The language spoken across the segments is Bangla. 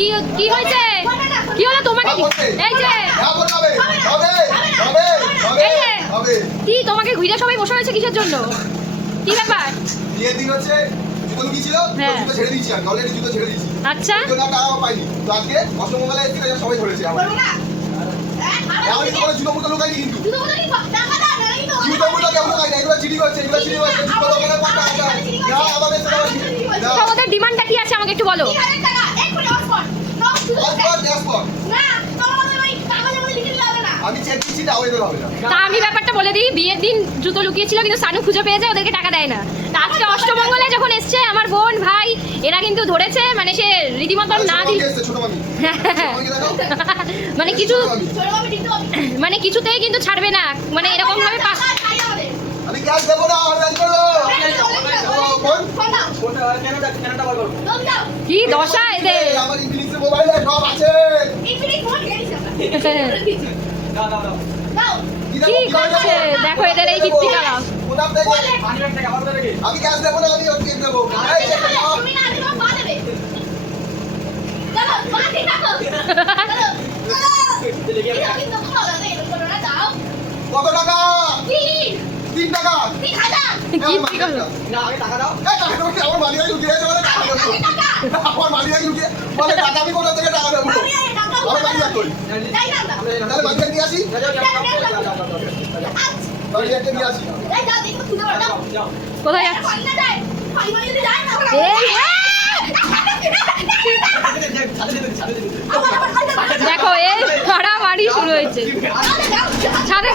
কি কি হয়েছে? কি হলো তোমাকে? এই যে কি তোমাকে ঘুরে সবাই বসে রয়েছে কিসের জন্য? কি ব্যাপার? বিয়ের দিন হচ্ছে জুতো লুকিয়েছিল, জুতো ছেড়ে দিয়েছি আমি, অলরেডি জুতো ছেড়ে দিয়েছি। আচ্ছা, জন্য টাকা পাইনি। তো আজকে অষ্টমঙ্গলায় এসে সবাই ধরেছে আমার। আমি কোনো জুতো মুতো লুকাইনি কিন্তু। জুতো মুতো কেমন লুকাই না, এগুলো চিঠি করছে, এগুলো চিঠি করছে। জুতো দোকানে পাঁচটা টাকা। না আমাদের সেটা না। তোমাদের ডিমান্ডটা কি আছে আমাকে একটু বলো। আমি চেক দিচ্ছি, তাও এদের হবে না। তা আমি ব্যাপারটা বলে দিই, বিয়ের দিন জুতো লুকিয়েছিল কিন্তু সানু খুঁজে পেয়ে যায়, ওদেরকে টাকা দেয় না। তা আজকে অষ্টমঙ্গলায় যখন এসছে আমার বোন ভাই এরা কিন্তু ধরেছে, মানে সে রীতিমতো না দিল, মানে কিছু মানে কিছুতেই কিন্তু ছাড়বে না, মানে এরকম ভাবে আমি ক্যাশ দেব না, অনলাইন করব। কি দশা এদের। আমার ইনফিনিক্স মোবাইলে সব আছে। কি করছে দেখো এদের এই কীর্তি করা। আমি ক্যাশ দেব না, আমি চেক দেব। কত টাকা? 3 টাকা। কীর্তি করো। আমার মালিক লুকিয়ে আছে, বলে টাকা দেবো। আমার মালিক লুকিয়ে বলে টাকা, আমি কোথা থেকে টাকা দেবো? আমার মালিক কই? তাহলে মালিক নিয়ে আসি, মালিক নিয়ে আসি। কোথায় যাচ্ছে? দেখো এই মারামারি শুরু হয়েছে। ছাদে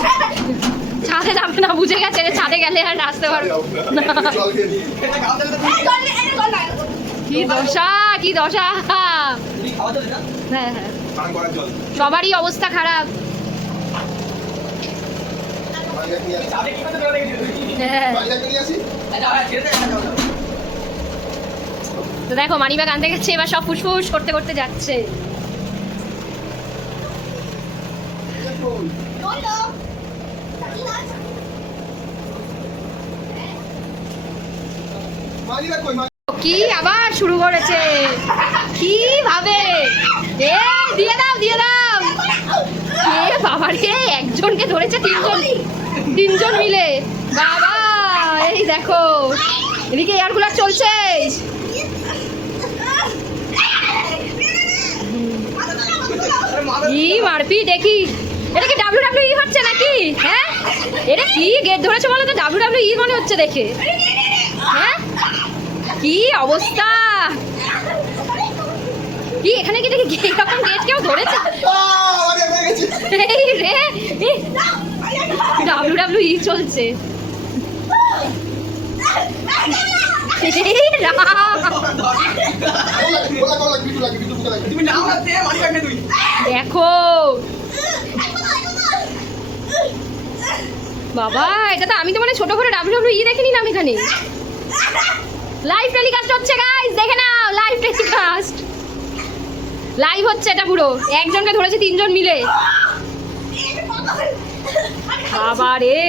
ছাদে যাবে না, বুঝে গেছে ছাদে গেলে আর আসতে পারবে কি দশা, কি দশা। হ্যাঁ হ্যাঁ, সবারই অবস্থা খারাপ। তো দেখো মানিব্যাগ আনতে গেছে, এবার সব ফুসফুস করতে করতে যাচ্ছে। কি আবার শুরু করেছে, কি ভাবে দিয়ে দাও দিয়ে দাও। বাবা রে, একজনকে ধরেছে তিনজন মিলে। বাবা এই দেখো এদিকে এয়ার কুলার চলছে। কি মারপি দেখি, এটা কি WWE হচ্ছে নাকি? হ্যাঁ এটা কি গেট ধরেছে বলো তো, WWE মনে হচ্ছে দেখে। হ্যাঁ কি অবস্থা, কি এখানে কি দেখি এরকম গেট কেউ ধরেছে? এই রে WWE চলছে। দেখো বাবা, এটা তো আমি তো মানে ছোট করে WWE দেখিনি নাম এখানে। লাইভ টেলিকাস্ট হচ্ছে গাইস, দেখে নাও লাইভ টেলিকাস্ট, লাইভ হচ্ছে এটা পুরো। একজনকে ধরেছে তিনজন মিলে। বাবা রে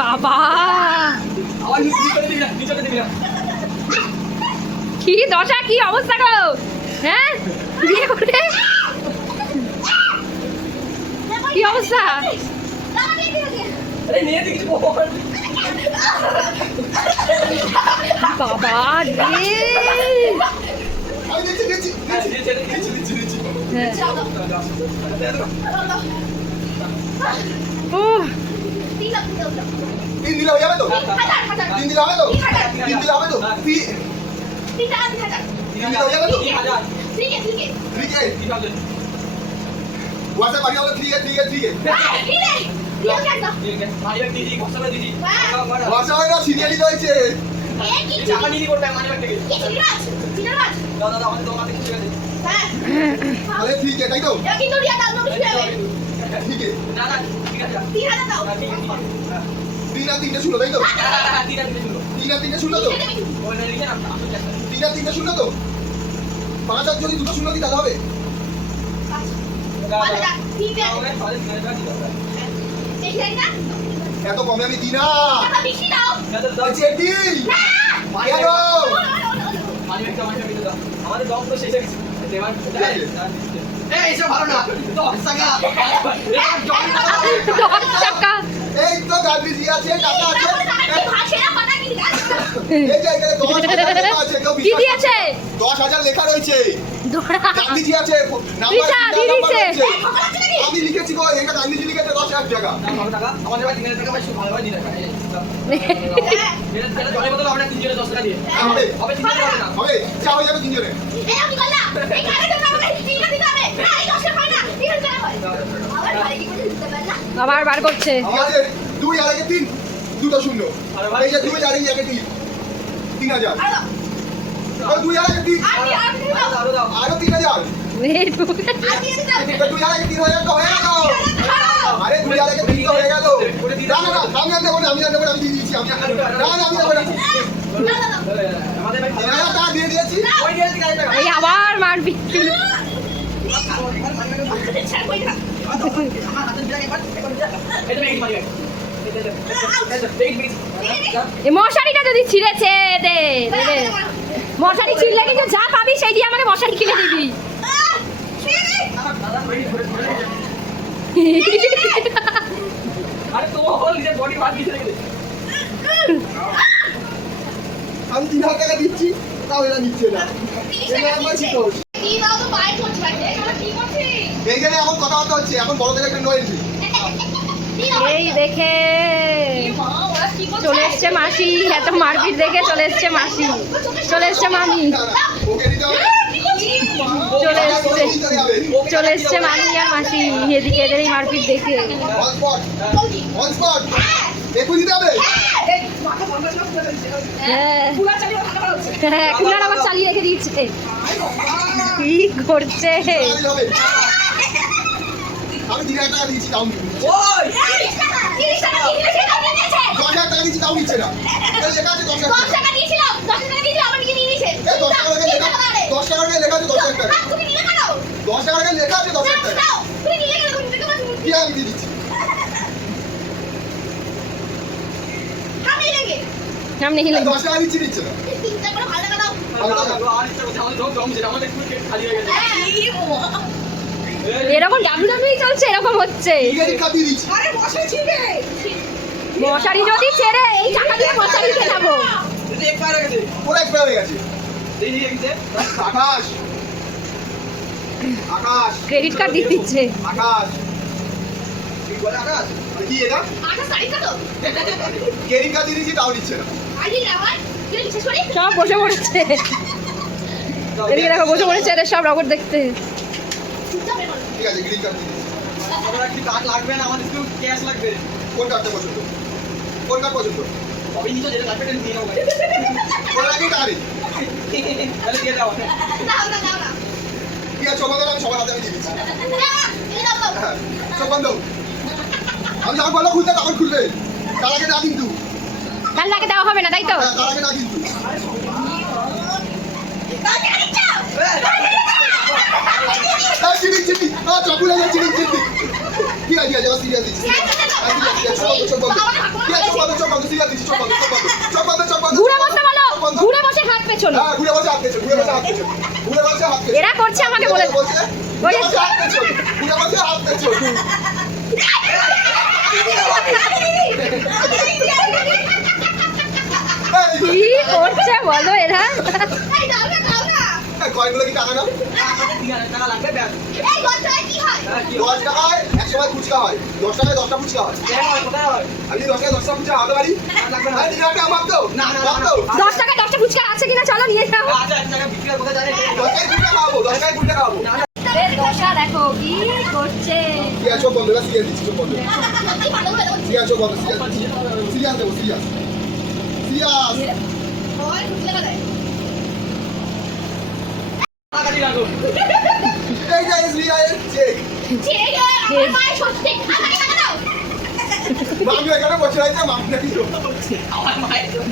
বাবা কি দশা, কি অবস্থা গো। হ্যাঁ বিয়ে করে কি অবস্থা। বাবা রে ও তিন দিলে হয়ে যাবে তো? তিন দিলে হবে তো? তিন দিলে হবে তো? WhatsApp পাঠিয়ে দাও 3 WhatsApp এ না সিরিয়ালি রয়েছে। টাকা নিয়ে করতে মানে ব্যাগ থেকে। দাদা আমাদের দোকানে ঠিক আছে। হ্যাঁ। আরে ঠিক আছে তাই তো? কিন্তু রিয়া দাও না কিছু হবে। ঠিক আছে। না না ঠিক আছে। 3000 দাও। ঠিক আছে। 3 আর 3 শূন্য তাই তো? 3 আর 3 শূন্য তো? 3 আর 3 শূন্য তো? 5 আর যদি দুটো শূন্য দিই তাহলে হবে? এত কমে আমি দিই না। চেটি কেন? আমাদের দম তো শেষ হয়ে গেছে। এইসব ভালো না 10 টাকা টাকা এই তো গান্ধীজি আছে, টাকা আছে। এই যে এখানে 10,000 লেখা আছে, কেউ কি বিশ্বাস দিয়েছে? 10,000 লেখা রয়েছে। গান্ধীজি আছে, দিশা, দিয়ে দিয়েছে। আমি লিখেছি গো, এটা গান্ধীজি লিখেছে 10,000 টাকা। ভালো টাকা আমাদের ভাই 3,000 টাকা ভাই ভালোভাবে দিয়ে রাখা এটা জলের বদলে আমরা 3 জনে 10 টাকা দিয়ে হবে হবে 3 জনে হবে না হবে, চা হয়ে যাবে 3 জনে। আবার বার করছে। আমাদের 2 আর 1 3 দুটো শূন্য। এই যে 2 আর 1 3 3,000। আর 2 আর 1 3 আরো দাও আরো 3,000। এই ঢুকে। 2 আর 1 3,000 তো হয়ে গেল। আরে 2 আর 1 3 তো হয়ে গেল। না না না, আমি আর দেবো না, আমি দিয়ে দিয়েছি। আমি না না, আমি দেবো না। আমাদের ভাই 3,000 টাকা দিয়ে দিয়েছি। ওই দিয়ে 3,000 টাকা এই আবার মারপিট। এই মশারিটা যদি ছিঁড়েছে দে দে দে। মশারি ছিঁড়লে কিন্তু যা পাবি সেই দিয়ে আমাকে মশারি কিনে দিবি। আরে তো হল নিজের বডি বাদ দিয়ে রেখে আমি 3,000 টাকা দিচ্ছি, তাও এরা নিচ্ছে না। এরা আমার চিতোষ। এইখানে এখন কথাবার্তা হচ্ছে, এখন বড়দের একটা নো এন্ট্রি। এই দেখে চলে এসছে মাসি, এত মারপিট দেখে চলে এসছে মাসি, চলে এসছে মামি, না না, ওকে দিতে হবে। চলে এসছে দিতে হবে। চলে এসছে মামি আর মাসি এদিকে এদের এই মারপিট দেখে। On spot, on spot। দেখো দিতে হবে। হ্যাঁ হ্যাঁ, কুলার আবার চালিয়ে রেখে দিচ্ছে। কি করছে? তাহলেই হবে। আমি 3,000 টাকা দিয়েছি, তাও নিচ্ছে না। ওই 10,000 টাকা দিচ্ছি, তাও নিচ্ছে না। এই লেখা আছে 10,000 টাকা। 10 টাকা করে লেখা আছে 10,000 টাকা। 10 টাকা করে লেখা আছে 10,000 টাকা। কি আমি দিয়ে দিচ্ছি। সামনে হিলে 10 টাকা দিচ্ছি, দিচ্ছে না। আর ইচ্ছা করছে আমাদের দম দম যেটা আমাদের ফুল খালি হয়ে গেছে এরকম ডাব্লিউডাব্লিউ চলছে, এরকম হচ্ছে। ক্রেডিট কার্ড দিয়ে দিচ্ছি। মশারি যদি ছেড়ে এই টাকা দিয়ে মশারি কেনাবো। এটা এক পার হয়ে গেছে পুরো এক্সপায়ার হয়ে গেছে। এই নিয়ে গেছে আকাশ, আকাশ, ক্রেডিট কার্ড দিয়ে দিচ্ছে। আকাশ। কি বলে আকাশ? কি এটা? ক্রেডিট কার্ড দিয়ে দিচ্ছি, তাও নিচ্ছে না। সব বসে পড়েছে, এদিকে দেখো বসে পড়েছে এদের সব রবট দেখতে। ঠিক আছে, ক্রেডিট কার্ড দিয়ে দিচ্ছি। আমরা কি কার্ড লাগবে না আমাদের একটু ক্যাশ লাগবে কোন কার্ডটা পছন্দ? কোন কার্ড পছন্দ? তবে নিচে যেটা লাগবে এটা নিয়ে নাও ভাই ওরা কি টাকা নেই? তাহলে দিয়ে দাও ঠিক আছে, চোখ বন্ধ করো, আমি সবার হাতে আমি দিয়ে দিচ্ছি। হ্যাঁ, চোখ বন্ধ। আমি যখন বলবো খুলতে তখন খুলবে, তার আগে না কিন্তু। তার লাগে দেওয়া হবে না, তাই তো? হ্যাঁ, তার আগে না কিন্তু। হ্যাঁ, চিনি, চিনি। হ্যাঁ, চকুলে যা, চিনি, চিনি। ঠিক আছে, ঠিক আছে, এবার সিরিয়াস দিচ্ছি। হ্যাঁ, ঠিক আছে, চোখ বন্ধ, চোখ বন্ধ। ঠিক আছে, চোখ বন্ধ, চোখ বন্ধ, সিরিয়াস দিচ্ছি, চোখ বন্ধ, চোখ বন্ধ। চোখ বন্ধ, চোখ বন্ধ। ঘুরে বসতে বলো, চোখ বন্ধ। ঘুরে বসে হাত পেছনে। হ্যাঁ, ঘুরে বসে হাত পেছন, ঘুরে বসে হাত পেছন। ঘুরে বসে হাত পেছন। এরা করছে আমাকে বলে। ঘুরে বসে হাত পেছন। ঘুরে বসে হাত পেছন। কি করছে বলো এরা? কয়েকগুলো কি টাকা না? আমাদের 3,000 টাকা লাগবে ব্যাস 10 টাকায় এক সময় ফুচকা হয়, 10 টাকায় 10টা ফুচকা হয়। কোথায় হয় আমি 10 টাকায় 10টা ফুচকা হতে পারি? লাগবে না আরে 3,000 টাকা মাপ দাও। না, না, না, মাপ দাও। 10 টাকায় 10টা ফুচকা আছে কিনা চলো নিয়ে যাও। আচ্ছা এক টাকা বিক্রি করে কোথায় জানে 10 টাকায় 20 টাকা খাওয়াবো, 10 টাকায় 20 টাকা খাওয়াবো। দশা দেখো কি করছে। ঠিক আছে, চোখ বন্ধ, এবার সিরিয়াস দিচ্ছি, চোখ বন্ধ। সিরিয়াস, চোখ বন্ধ, সিরিয়াস। সিরিয়াস দেবো, সিরিয়াস। সিরিয়াস। টাকা দিয়ে রাখো এই যে সিরিয়াস চেক। মামি এখানে বসে আছে, মামি নাকি আমার মায়ের জন্য।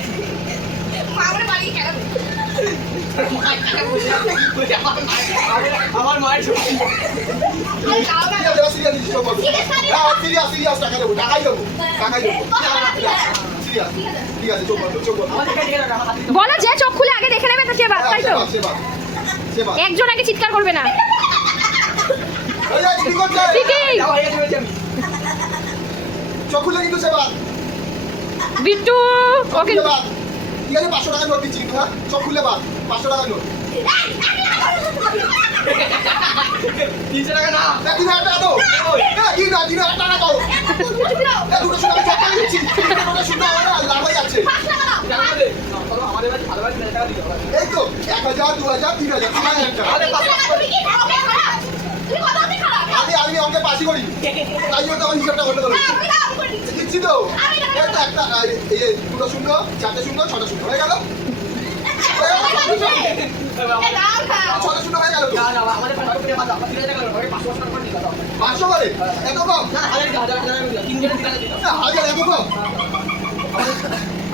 মামুরে বাড়ি কেন আমার মায়ের জন্য। সিরিয়াস দিচ্ছি সব বলো। হ্যাঁ সিরিয়াস টাকা দেবো, টাকাই দেবো। সিরিয়াস ঠিক আছে, চোখ বন্ধ, চোখ বন্ধ। আমার দিকে দিকে রাখো, আমার দিকে। বলো যে চোখ খুলে আগে দেখে নেবে তো সে বাদ, তাই তো সেবা একজন আগে চিৎকার করবে না কি করছে? ঠিকই যাও, হয়ে গেছে, হয়েছে আমি। চোখ খুলে কিন্তু সেবা, বিট্টু চোখ ওকে খুলে বাদ। ঠিক আছে, 500 টাকা নোট দিচ্ছি কিন্তু, হ্যাঁ চোখ খুলে বাদ, 500 টাকা নোট। 300 টাকা না। 3000 টাকা দাও। কি না 3000 টাকা দাও। দুটো শুনে আমি চোখ খুলে দিচ্ছি, দুটো শুনে আমার লাভ হয়ে যাচ্ছে। টাকা দে। চলো, আমাদের বাড়ি ভালো বাড়ি টাকা দিও। এই তো 1000 2000 3000 3000 টাকা। আমাদের পাশে আমি অঙ্কে পাশি করি, তাই জন্য তো আমার হিসাবটা করতে পারছি। দিচ্ছি তো এই তো একটা এই যে দুটো শূন্য, চারটে শূন্য, ছটা শূন্য হয়ে গেল। ছটা শূন্য হয়ে গেল তো। না, আমাদের পাশে করে বাদ দাও। 3000 টাকা করে 500 টাকা করে দিও দাও। 500 করে এত কম? না, হাজার টাকা দিও। 3 জনের 3000 দিও। না, 1000 এত কম?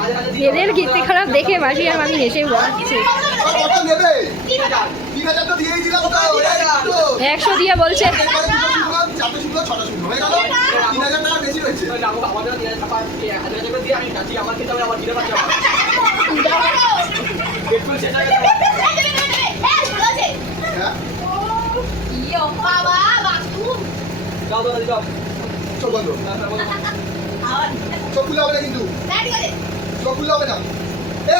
হাজার দিও। এদের গীতি খারাপ দেখে মাসি আর মামি হেসে বলাচ্ছে আর কত নেবে? 3000। 3000 তো দিয়েই দিলাম তো। এই তো। 100 দিয়ে বলছে এবারে দুটো শূন্য, চারটে শূন্য, ছটা শূন্য হয়ে গেল। 3000 টাকা বেশি হয়েছে। আমাদের 3000 টাকা 1000 টাকা দিয়ে আমি কাটি, আমার খেতে হবে, আমার দিলে পাচ্ছি আমার। পেট্রোল শেষ হয়ে গেছে। হ্যাঁ দাও দাও দাও। চোখ বন্ধ, চোখ খুলে হবে না কিন্তু, চোখ খুলে হবে না।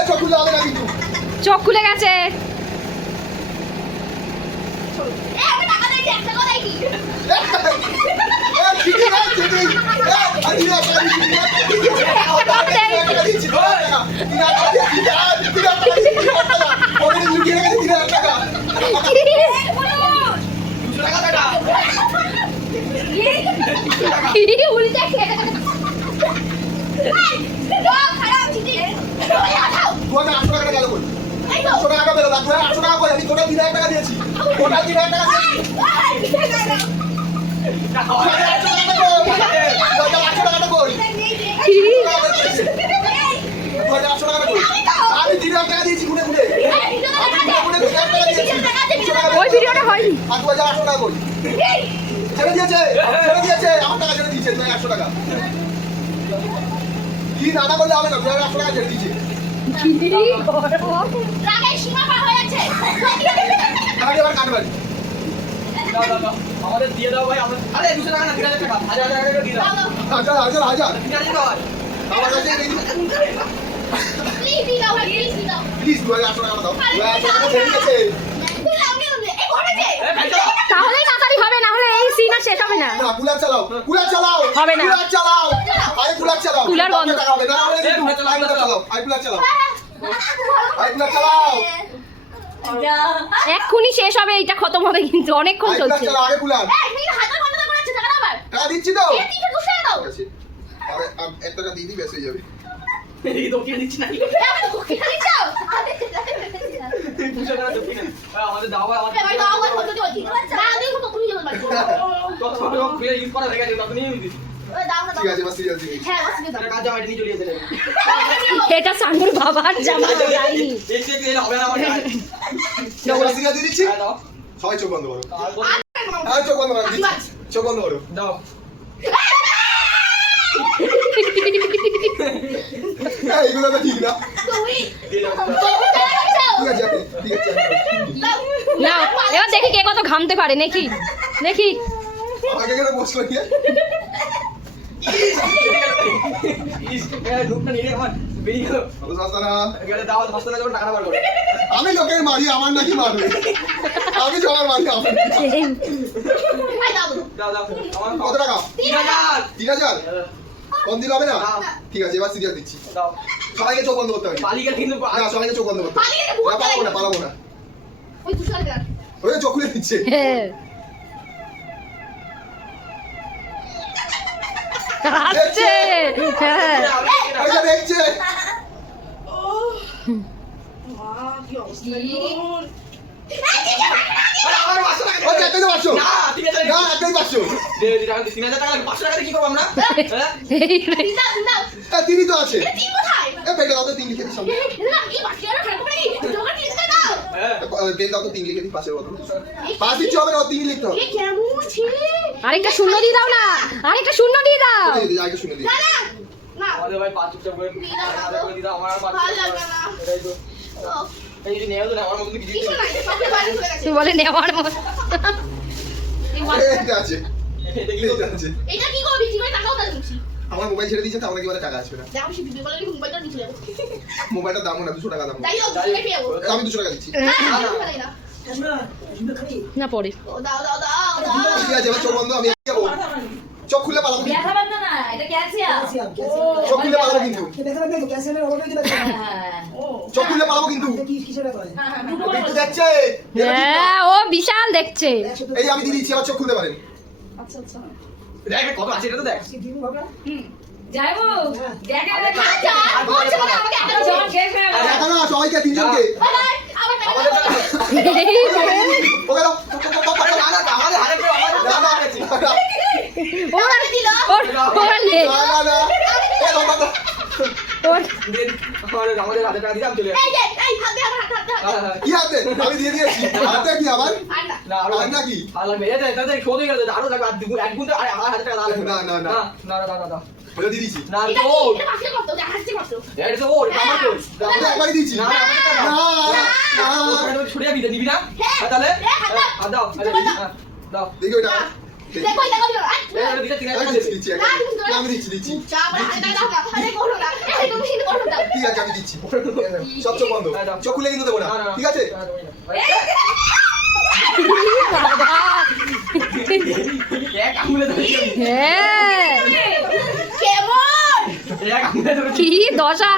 চোখ খুলে হবে না কিন্তু। চোখ খুলে গেছে চিঠি না, চিঠি। আর 3000 টাকা দিচ্ছি, 3000 টাকা দিচ্ছি, 3000 টাকা। 3000 টাকা দিচ্ছি, 3000 টাকা দিচ্ছি, 3000 টাকা। ওখানে লুকিয়ে রেখেছি 3000 টাকা। 200 টাকা টাকা। উল্টে তুই আমি 800 টাকা গেল বল। 800 টাকা বেরো না, তুই 800 টাকা কই? আমি তোকে 3000 টাকা দিয়েছি, ওটা 3000 টাকা দিয়েছি। 800 টাকাটা কই? 800 টাকাটা কই? আমি 3000 টাকা দিয়েছি গুনে গুনে। আমি গুনে গুনে 3000 টাকা দিয়েছি। 200 টাকা ওই ভিডিওটা হয়নি আর 2800 টাকা কই? ছেড়ে দিয়েছে, ছেড়ে দিয়েছে, আমার টাকা ছেড়ে দিয়েছে 2800 টাকা। কি নানা বললে হবে না, 2800 টাকা ছেড়ে দিয়েছে। আমি এবার কাটবাড়ি। দাও দাও দাও। আমাদের দিয়ে দাও ভাই, আমরা আরে 200 টাকা না 3000 টাকা। 1000 টাকা করে দিয়ে দাও। হাজার হাজার হাজার 3000 দাও ভাই। আমার কাছে প্লিজ 2800 টাকা দাও। 2800 টাকা ছেড়ে দিয়েছে। এ ভাই দাও। তাহলে তাড়াতাড়ি হবে, না হলে এই সিন আর শেষ হবে না না কুলার চালাও, কুলার চালাও, হবে না। কুলার চালাও, আরে কুলার চালাও, কুলার বন্ধ। টাকা হবে না, হলে কিন্তু কুলার চালাও, আই কুলার চালাও, আই কুলার চালাও, এক্ষুনি শেষ হবে, এটা খতম হবে কিন্তু অনেকক্ষণ আই কুলার চলছে চালাও, আগে কুলার টাকা দিচ্ছি তো। ঠিক আছে, আরে এক টাকা দিয়ে দিই, বেশ হয়ে যাবে। এই দোকিয়ে দিচ্ছি না। 200 টাকা দোকিয়ে না। আমাদের দাও ভাই, আমাদের কত ছোট খুলে ইউজ করা হয়ে গেছে, তত নিয়ে নিবি। ঠিক আছে, বাস সিরিয়াস দিই। এটা কাজ জামাই নিয়ে চলে যেতে। এটা সানুর বাবার জামা যায়নি এই চেক দিলে হবে না আমার কাজ। বাস সিরিয়াস দিয়ে দিচ্ছি। হ্যাঁ দাও। সবাই চোখ বন্ধ করো, আর বল। আর চোখ বন্ধ করো, দিচ্ছি। চোখ বন্ধ করো। দাও। এইগুলো তো ঠিক না। দিয়ে দাও। ঠিক আছে, ঠিক আছে। না এবার দেখি কে কত ঘামতে পারে নাকি দেখি আমাকে এখানে বস করিয়ে। ইস, ঢুকটা নিয়ে আমার বেরিয়ে গেল। অত সস্তা না। গেলে দাও, হস্তালে যখন টাকা বার করে। আমি লোকের মারি, আমার নাকি মারবে? আমি সবার মারি, আমার দাও দাও। আমার কত টাকা? 3000। 3000 কম দিলে হবে না? না। ঠিক আছে, এবার সিরিয়াস দিচ্ছি। দাও। সবাইকে চোখ বন্ধ করতে হবে। পালিয়ে কিন্তু না, সবাইকে চোখ বন্ধ করতে হবে। না, পালাবো না, পালাবো না। ওই চোখ খুলে দিচ্ছে। হ্যাঁ আসছে হ্যাঁ ওই যে দেখছে। আমার 500 টাকা ও একটাই তো 500 না 3000 না একটাই 500 দে 3000 টাকা লাগে 500 টাকা দিয়ে কি করব আমরা হ্যাঁ তিনই তো আছে তিন কোথায় এ পেটে দাও তো 3 লিখে দিই সামনে এই বাকি আর খারাপ করে তোমাকে তিন দাও হ্যাঁ পেন দাও তো 3 লিখে দিই পাশের বদলে 5 দিচ্ছি হবে না 3 লিখতে হবে এ কেমন ছেলে আরেকটা শূন্য দিয়ে দাও না, আরেকটা শূন্য দিয়ে দাও। এই যে আগে শুনে দিই না না না আমাদের ভাই 5 চুপচাপ করে দিদা আমার আর 5 ভালো লাগে না এটাই তো এই যে নেও না আমার মতন কিছু কিছু নাই সবকে বাইরে চলে গেছে তুই বলে নেওয়ার মতো। এটা আছে এটা কি এটা আছে এটা কি করবি কি করে টাকাও দাও দিচ্ছি আমার মোবাইল ছেড়ে দিয়েছে তাহলে কি বলে টাকা আসবে না দেখো সে বিবে বলে মোবাইলটা নিচে যাবো মোবাইলটার দামও না 200 টাকা দাম যাই হোক তুমি পেয়ে যাবো আমি 200 টাকা দিচ্ছি না পরে ও দাও দাও দাও দাও ঠিক আছে এবার চোখ বন্ধ আমি যাবো চোখ খুলে পালাবো কিন্তু। চোখ খুলে পালাবো কিন্তু চোখ খুলে পালাবো কিন্তু একটু দেখছে হ্যাঁ, ও বিশাল দেখছে। এই আমি দিয়ে দিচ্ছি আবার চোখ খুলতে পারেন দেখ কত আছে এটা তো দেখ আচ্ছা বলছে বলে আমাকে একটা দাও দেখা না সবাইকে তিনজনকে বাই আবার টাকা আমাদের দাও ওকে দাও আরে না না আমাদের হাতে পেয়ে আমাদের না, না, আছে ওর আমি দিল ওর ওর নে না, না, না। এ বাবা, বাবা। ওর আমাদের হাতে টাকা দিলাম চলে এই যে এই হাত দে আমার হাত দে কি হাতে আমি দিয়ে দিয়েছি হাতে কি আবার আর না না আরো আর নাকি আর লাগবে এটা তাদের শোধ হয়ে গেল আরো লাগবে আর দুগুণ এক গুণ আরে আমার হাতে টাকা লাগবে না, না, না। না না না না ওটা দিয়ে দিয়েছি না এটা ও কি এটা পাশে কত দেখাচ্ছি কত এটা তো ওর আমার তো ওটা একবারই দিয়েছি না না না না ওটা ছুড়ে যাবি নিবি না তাহলে দাও দাও দেখি ওটা দেখো দেখো দেখো এটা দিকে তিন আমি দিচ্ছি আমি দিচ্ছি চা বড় হাতে দাও না আরে করো না এই তুমি কিন্তু করো না ঠিক আছে আমি দিচ্ছি সব চোখ বন্ধ চোখ খুলে কিন্তু দেবো না ঠিক আছে এক আঙুলে ধরে হ্যাঁ, কেমন এক আঙুলে ধরে কি দশা।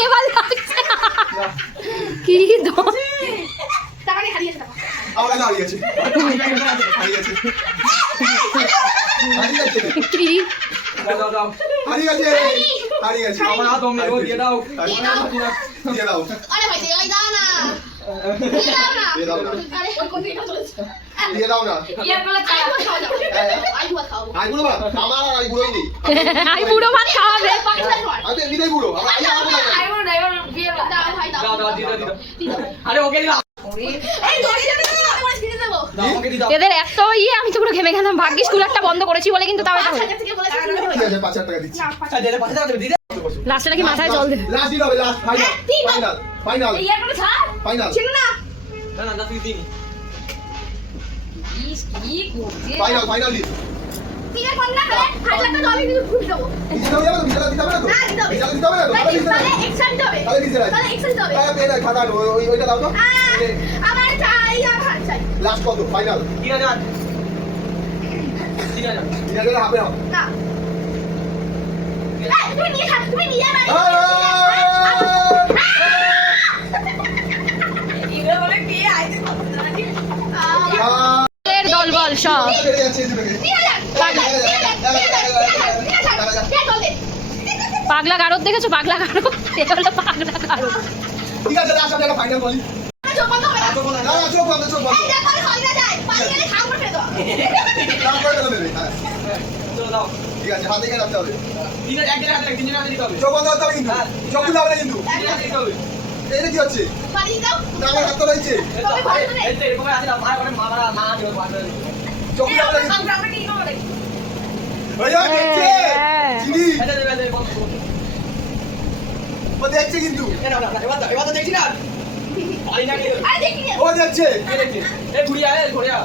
এবার লাগছে। কি টাকা নিয়ে হারিয়েছে টাকা আমার কাছে হারিয়ে গেছে হারিয়ে গেছে হারিয়ে গেছে কি হারিয়ে গেছে হারিয়ে গেছে আমার হাত অমনি দিয়ে দাও দিয়ে দাও আরে ভাই দেখাই দাও না দিয়ে দাও না আরে ওই কোন দিকে চলেছে দিয়ে দাও না আই বুয়া খাও আই বুড়ো বা আমার আর আই বুড়োই নেই আই বুড়ো ভাত খাওয়াবে। আমি তো এমনিতেই বুড়ো আমার আই আমার না দাও ভাই দাও দাও দাও দিয়ে দাও আরে ওকে দিলাম এই দড়ি যাবে না আমার দিয়ে দেবো দাও ওকে দিয়ে দাও এদের এত আমি তো পুরো ঘেমে গেলাম। ভাগ্যিস কুলারটা বন্ধ করেছি বলে কিন্তু তাও এটা হলো। আচ্ছা থেকে বলেছি ঠিক আছে 5000 টাকা দিচ্ছি আরে দিলে 5000 টাকা দিয়ে লাস্টে নাকি মাথায় জল দেবে। লাস্ট দিন হবে লাস্ট ফাইনাল ফাইনাল ফাইনাল এই আর কোনো ছাড় ফাইনাল ছিল না না না তুই দিনি ফাইনাল ফাইনাল দিন তিনে কোন না করে হাজার টাকা আমি কিন্তু খুব দেবো দিতে হবে না দিতে হবে না তো না দিতে হবে দিতে হবে না তো তাহলে দিতে হবে তাহলে এক্সট্রা দিতে হবে তাহলে দিতে হবে তাহলে এক্সট্রা দিতে হবে তাহলে পেন খাতা ওইটা দাও তো আমার চাই আমার চাই লাস্ট কত ফাইনাল 3000 3000 দিনাজের হাফে হাফ না তুমি নিয়ে খা তুমি নিয়ে না এগুলো বলে কে আইতে এর দলবল সব পাগলা গারদ দেখেছো? পাগলা গারদ এ হলো পাগলা গারদ। ঠিক আছে লাস্ট একটা ফাইনাল বলি না না চোখ বন্ধ তারপরে তো দেবে হ্যাঁ চলো দাও ঠিক আছে হাতে গিয়ে রাখতে হবে 3000 এক হাতে 3000 দিতে হবে চোখ বন্ধ করতে হবে কিন্তু চোখ খুলে হবে না কিন্তু দিতে হবে এটা কি হচ্ছে না আমার হাত তো রয়েছে এই তো এরকম আছে না মা মানে মা দিল চোখ খুলে হবে না কিন্তু ভাইয়া দেখছে চিনি এটা দেবে বন্ধ ও দেখছে কিন্তু এবার তো দেখছি না আই না ও দেখছে কে দেখছি এই ঘুরিয়া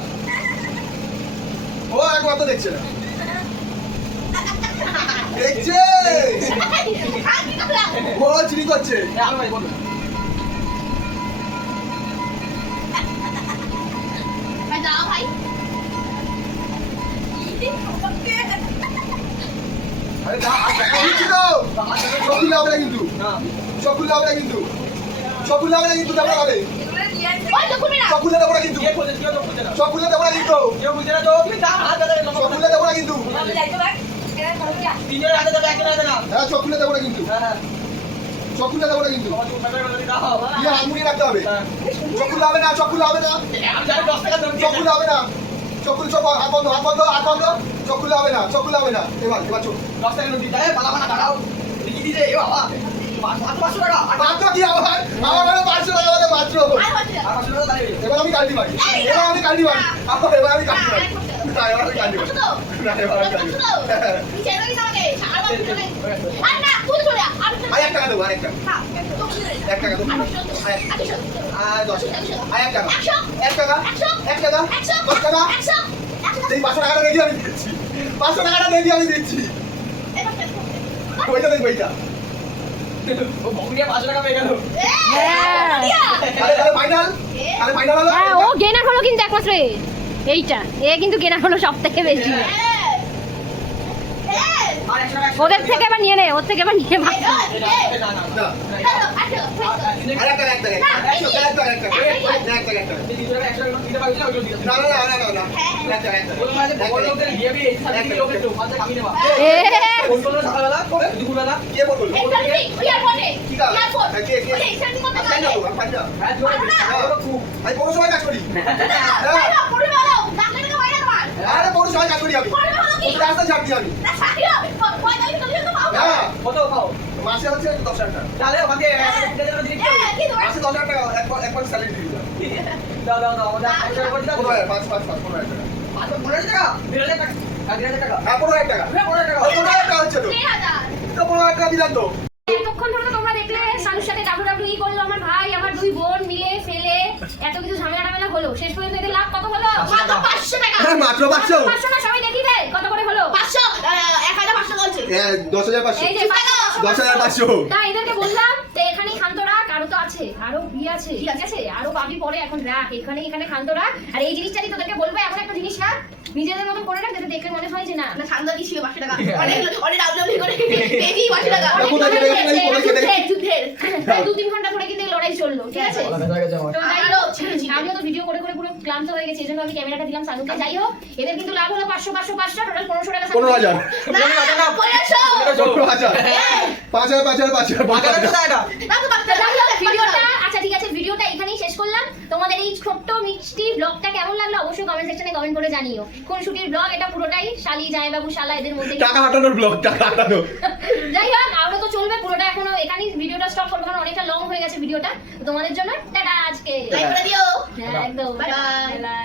ও একবার তো দেখছে না দেখছে ও চিনি করছে আমি ভাই বন্ধ আরে না দিচ্ছি তো চোখ খুলে হবে না কিন্তু না চোখ খুলে হবে না কিন্তু চোখ খুলে হবে না কিন্তু দেবো হবে চোখ খুলে দেবো না কিন্তু কে বলছে কেউ তো বলছে না চোখ খুলে দেবো না কিন্তু কেউ বলছে না তো তুমি তার হাত ধরে চোখ খুলে দেবো না কিন্তু তিনজনের হাতে ধরে একজন হাতে না হ্যাঁ চোখ খুলে দেবো না কিন্তু হ্যাঁ চোখ খুলে দেবো না কিন্তু আমার চোখ ফাটা করে দাও দিয়ে হাত মুড়িয়ে রাখতে হবে চোখ খুলে হবে না চোখ খুলে হবে না আমি জানি 10 টাকা দাম চোখ খুলে হবে না চোখ খুলে চোখ হাত বন্ধ হাত বন্ধ হাত বন্ধ চোখ খুলে হবে না চোখ খুলে হবে না এবার চোখ 10 টাকা নোট দিতে পালা পালা দাঁড়াও দেখি দিছে এ বাবা 500 টাকা মাত্র কি আমার 500 টাকা লাগে মাত্র আর 500 টাকা দাঁড়িয়ে এবার আমি কাটি পারি এবার আমি কাটি পারি এবার আমি কাটি পারি না এবার আমি কাটি পারি না এবার আমি কাটি পারি 1 টাকা দেবো 1 টাকা 1 টাকা দেবো 10 1 টাকা 1 টাকা 1 টাকা 10 টাকা এই 500 টাকাটা রেখে আমি দিচ্ছি 500 টাকাটা রেখে আমি দিচ্ছি ওইটা দেখো ওইটা ও বকরিয়া 500 টাকা পেয়ে গেল তাহলে ফাইনাল তাহলে ফাইনাল হলো হ্যাঁ ও গেনার হলো কিন্তু একমাত্র এইটা কিন্তু গেনার হলো সব থেকে বেশি আর 100 টাকা ওদের থেকে এবার নিয়ে নে ওর থেকে এবার নিয়ে ভাগ। না না আরেকটা একটা একটা একটা এই 2 টাকা 100 টাকা দিতে পারবি না ওই দিতে না না না না না একটা একটা বলো না যে বড় লোকদের বিয়ে বিয়ে সাথে লোকের তো মাঝে কামি নেবা এ কোন কোন সকালবেলা দুপুরবেলা কে বলবো কি কাজ কে কে আমি যাবো আমি যাবো হ্যাঁ জোরে খুব আমি কোনো সময় কাজ করি আরে কোনো সময় কাজ করি আমি রাস্তা ছাড় দিই আমি হ্যাঁ কত পাও মাসে হচ্ছে 10,000 টাকা তাহলে আমাকে মাসে 10,000 টাকা এক মাস স্যালারি দিয়ে দাও দাও আমাদের 100 টাকা করে দাও 5 15,000 টাকা 15 টাকা 2000 টাকা 2000 টাকা হ্যাঁ 15,000 টাকা 15 টাকা 15,000 টাকা হচ্ছে তো 15,000 টাকা দিলাম তো এতক্ষণ ধরে তো তোমরা দেখলে সানুর সাথে WWE করলো আমার ভাই আমার দুই বোন মিলে ফেলে এত কিছু ঝামেলা হলো শেষ পর্যন্ত এদের লাভ কত হলো মাত্র 500 500 না সবাই দেখি দেয় কত করে হলো 10,500 এই যে 10,500 তা এদেরকে বললাম তো এখানেই ক্ষান্ত রাখ আরো তো আছে আরো আছে ঠিক আছে আরো পাবি পরে এখন রাখ এখানে ক্ষান্ত রাখ আর এই জিনিসটাই তোদেরকে বলবো এখন একটা জিনিস রাখ নিজেদের মতো করে রাখ যাতে দেখে মনে হয় যে না প্রায় 2-3 ঘন্টা ধরে কিন্তু এই লড়াই চললো ঠিক আছে তো যাই হোক, আমিও তো ভিডিও করে পুরো ক্লান্ত হয়ে গেছি এজন্য আমি ক্যামেরাটা দিলাম সানুকে যাই হোক এদের কিন্তু লাভ হলো 500 টোটাল 1500 টাকা 15,000 ভিডিওটা আচ্ছা ঠিক আছে ভিডিওটা এখানেই শেষ করলাম তোমাদের এই ছোট্ট মিষ্টি ব্লগটা কেমন লাগলো অবশ্যই কমেন্ট সেকশনে কমেন্ট করে জানিও কোন শুটির ব্লগ এটা পুরোটাই শালি জামাইবাবু শালা এদের মধ্যে টাকা হাঁটানোর ব্লগ টাকা হাঁটানো যাই হোক আরো তো চলবে পুরোটা এখনো এখানেই ভিডিওটা স্টপ করবো কারণ অনেকটা লং হয়ে গেছে ভিডিওটা তো তোমাদের জন্য টাটা আজকে হ্যাঁ একদম বাই বাই